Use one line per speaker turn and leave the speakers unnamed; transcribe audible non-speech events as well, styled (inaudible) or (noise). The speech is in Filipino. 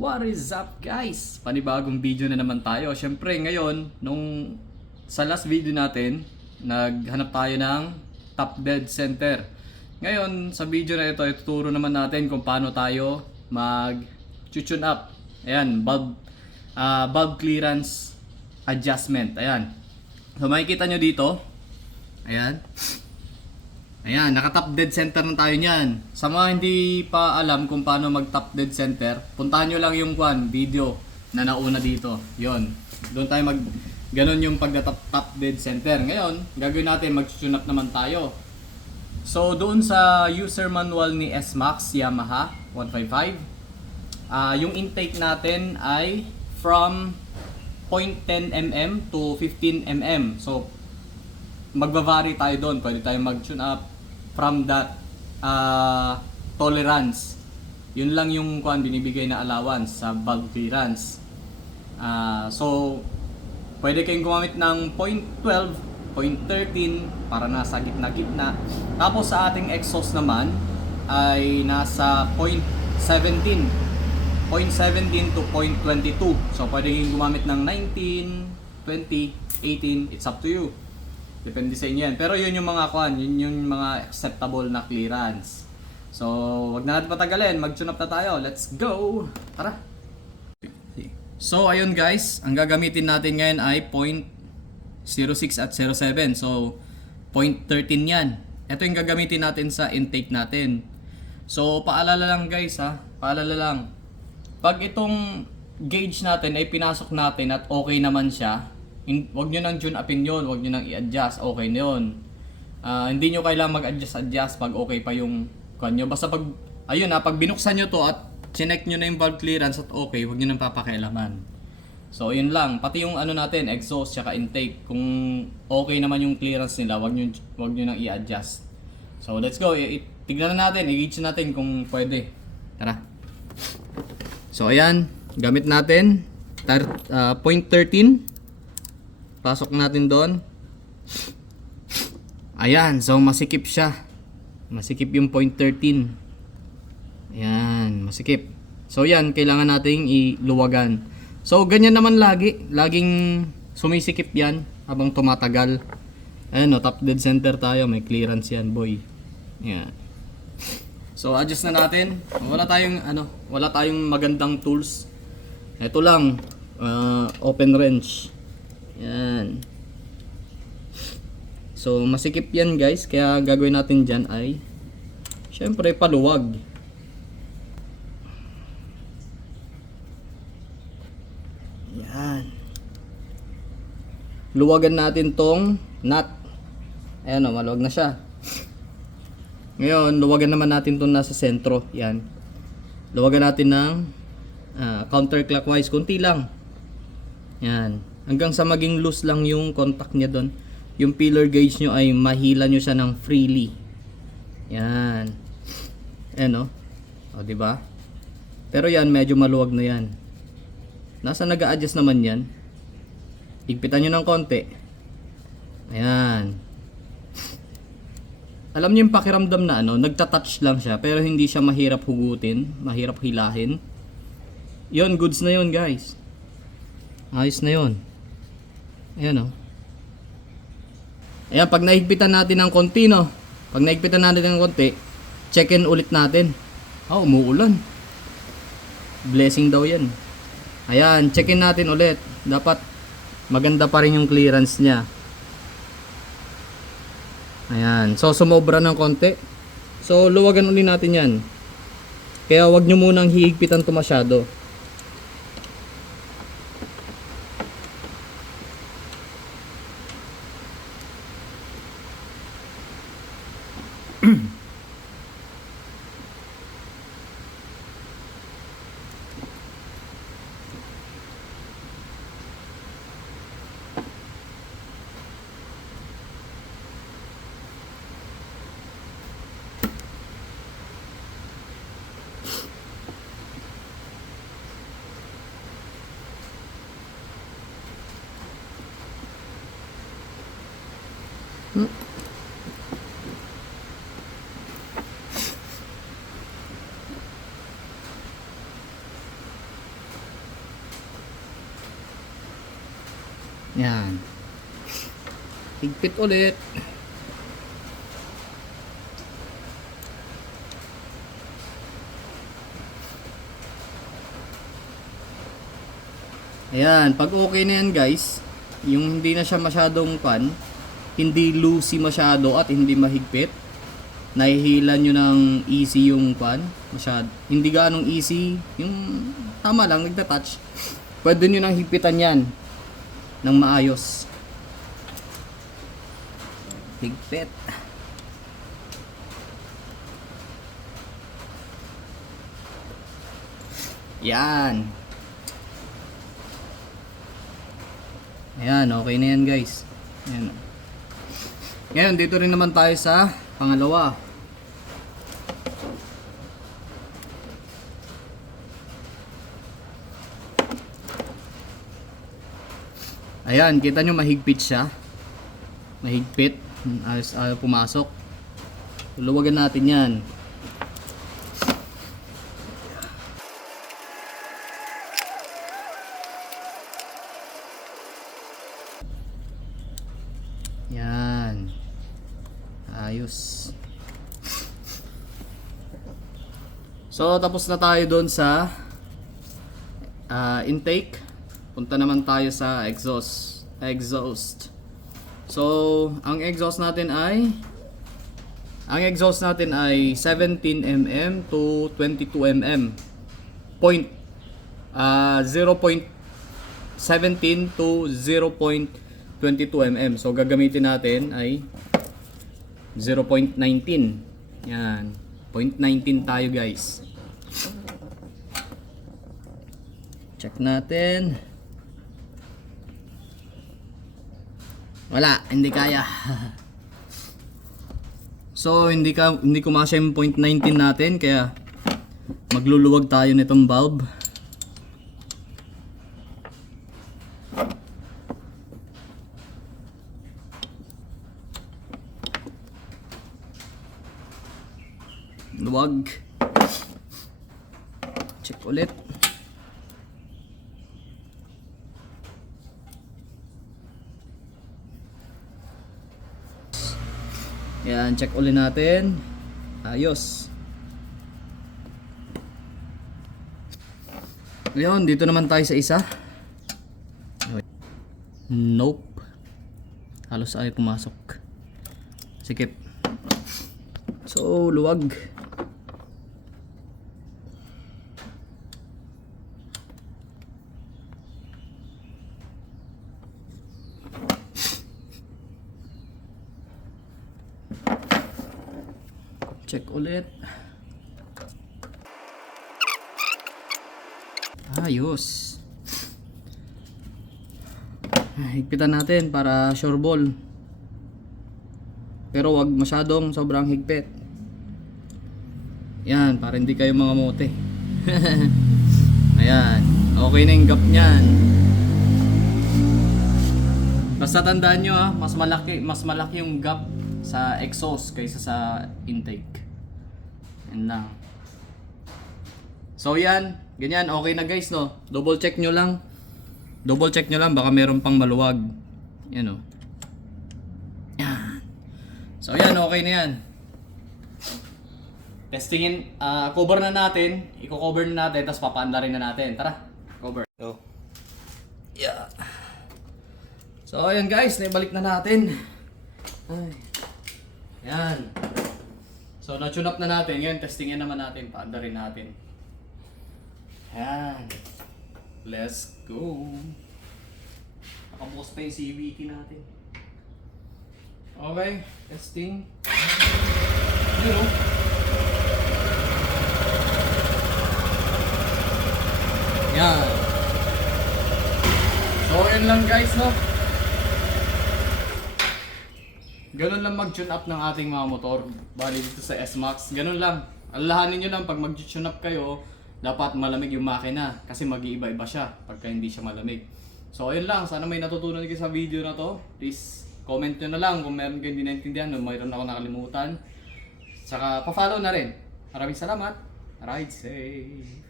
What is up guys? Panibagong video na naman tayo. Siyempre ngayon, nung sa last video natin, naghanap tayo ng top dead center. Ngayon, sa video na ito, ituturo naman natin kung paano tayo mag tune up. Ayan, bulb, ah, bulb clearance adjustment. Ayan. So makikita nyo dito. Ayan. Ayan, naka-top dead center na tayo niyan. Sa mga hindi pa alam kung paano mag-top dead center, puntahan nyo lang yung kwan, video na nauna dito. Yon. Doon tayo mag ganun yung pagka-top top dead center. Ngayon, gagawin natin mag-tune up naman tayo. So doon sa user manual ni S-Max Yamaha 155, ah yung intake natin ay from 0.10 mm to 15 mm. So magbavari tayo doon. Pwede tayong mag-tune up from that uh, tolerance. Yun lang yung kuan binibigay na allowance sa valve clearance. Ah, so, pwede kayong gumamit ng 0.12, 0.13 para nasa gitna-gitna. Tapos sa ating exhaust naman ay nasa 0.17. 0.17 to 0.22. So, pwede kayong gumamit ng 19, 20, 18. It's up to you. Depende sa inyo yan. Pero yun yung mga kuan, yun yung mga acceptable na clearance. So, wag na natin patagalin. Mag-tune up na tayo. Let's go! Tara! So, ayun guys. Ang gagamitin natin ngayon ay 0.06 at 07. So, 0.13 yan. Ito yung gagamitin natin sa intake natin. So, paalala lang guys ha. Paalala lang. Pag itong gauge natin ay pinasok natin at okay naman siya, hin- wag nyo nang tune upin yun, wag nyo nang i-adjust, okay na yun. Ah, hindi nyo kailangan mag-adjust-adjust pag okay pa yung kwan nyo. Basta pag, ayun ha, pag binuksan nyo to at chinek nyo na yung valve clearance at okay, wag nyo nang papakialaman. So, yun lang. Pati yung ano natin, exhaust tsaka intake. Kung okay naman yung clearance nila, wag nyo, wag nyo nang i-adjust. So, let's go. I- tignan na natin, i-gauge natin kung pwede. Tara. So, ayan. Gamit natin. Tar- ah, 0.13. Pasok natin doon. Ayan. So, masikip siya. Masikip yung 0.13. Ayan. Masikip. So, yan. Kailangan nating iluwagan. So, ganyan naman lagi. Laging sumisikip yan habang tumatagal. Ayan o, top dead center tayo. May clearance yan, boy. Ayan. So adjust na natin. Wala tayong ano, wala tayong magandang tools. Ito lang, uh, open wrench. Yan. So masikip yan guys, kaya gagawin natin diyan ay syempre paluwag. Yan. Luwagan natin tong nut. Ayan o, maluwag na siya. Ngayon, luwagan naman natin itong nasa sentro. Yan. Luwagan natin ng ah, counterclockwise. Kunti lang. Yan. Hanggang sa maging loose lang yung contact niya doon. Yung pillar gauge nyo ay mahila nyo siya ng freely. Yan. Ayan o. O, di ba? Pero yan, medyo maluwag na yan. Nasa nag adjust naman yan. Higpitan nyo ng konti. Ayan. Alam niyo yung pakiramdam na ano, nagta-touch lang siya pero hindi siya mahirap hugutin, mahirap hilahin. Yon, goods na yon guys. Ayos na yon. Ayan oh. Ayan, pag naigpitan natin ng konti no, pag naigpitan natin ng konti, check-in ulit natin. Oh, umuulan. Blessing daw yan. Ayan, check-in natin ulit. Dapat maganda pa rin yung clearance niya. Ayan. So, sumobra ng konti. So, luwagan uli natin yan. Kaya wag nyo munang hihigpitan to masyado. mm (clears throat) Yan. Higpit ulit. Ayan, pag okay na yan guys, yung hindi na siya masyadong pan, hindi loosey masyado at hindi mahigpit, nahihila nyo ng easy yung pan, masyad, hindi ganong easy, yung tama lang, nagta-touch, pwede nyo nang higpitan yan ng maayos. Higpit. Yan. Ayan, okay na yan guys. Ayan. Ngayon, dito rin naman tayo sa pangalawa. Ayan, kita nyo mahigpit siya. Mahigpit. Ayos, ayaw pumasok. Luwagan natin yan. Yan. Ayos. So, tapos na tayo doon sa ah, intake. Punta naman tayo sa exhaust. Exhaust. So, ang exhaust natin ay ang exhaust natin ay 17 mm to 22 mm. Point ah 0.17 to 0.22 mm. So gagamitin natin ay 0.19. Yan. 0.19 tayo guys. Check natin. Wala, hindi kaya. so hindi ka hindi kumasya yung 0.19 natin kaya magluluwag tayo nitong bulb. Luwag. Check ulit. Yan, check ulit natin. Ayos. Ngayon, dito naman tayo sa isa. Nope. Halos ay pumasok. Sikip. So, luwag. Check ulit. Ayos. Higpitan natin para sure ball. Pero wag masyadong sobrang higpit. Yan, para hindi kayo mga mote. (laughs) Ayan, okay na yung gap niyan. Basta tandaan nyo ha, mas malaki, mas malaki yung gap sa exhaust kaysa sa intake. Yan lang. So yan, ganyan, okay na guys no. Double check nyo lang. Double check nyo lang, baka meron pang maluwag. Yan o. Yan. So yan, okay na yan. Testingin, ah, cover na natin. Iko-cover na natin, tapos papaanda rin na natin. Tara, cover.
Oh.
Yeah. So ayan guys, naibalik na natin. Ay. Yan. So na-tune up na natin. Ngayon, testingin naman natin. Paanda rin natin. Yan. Let's go. Nakabukas pa yung CVT natin. Okay, testing. Yun oh. Yan. So, yun lang guys, no? Ganun lang mag-tune up ng ating mga motor. Bali dito sa S-Max. Ganun lang. Alahanin nyo lang pag mag-tune up kayo, dapat malamig yung makina. Kasi mag-iiba-iba siya pagka hindi siya malamig. So, ayun lang. Sana may natutunan kayo sa video na to. Please, comment nyo na lang kung meron kayo hindi naintindihan o mayroon ako nakalimutan. Saka, pa-follow na rin. Maraming salamat. Ride safe.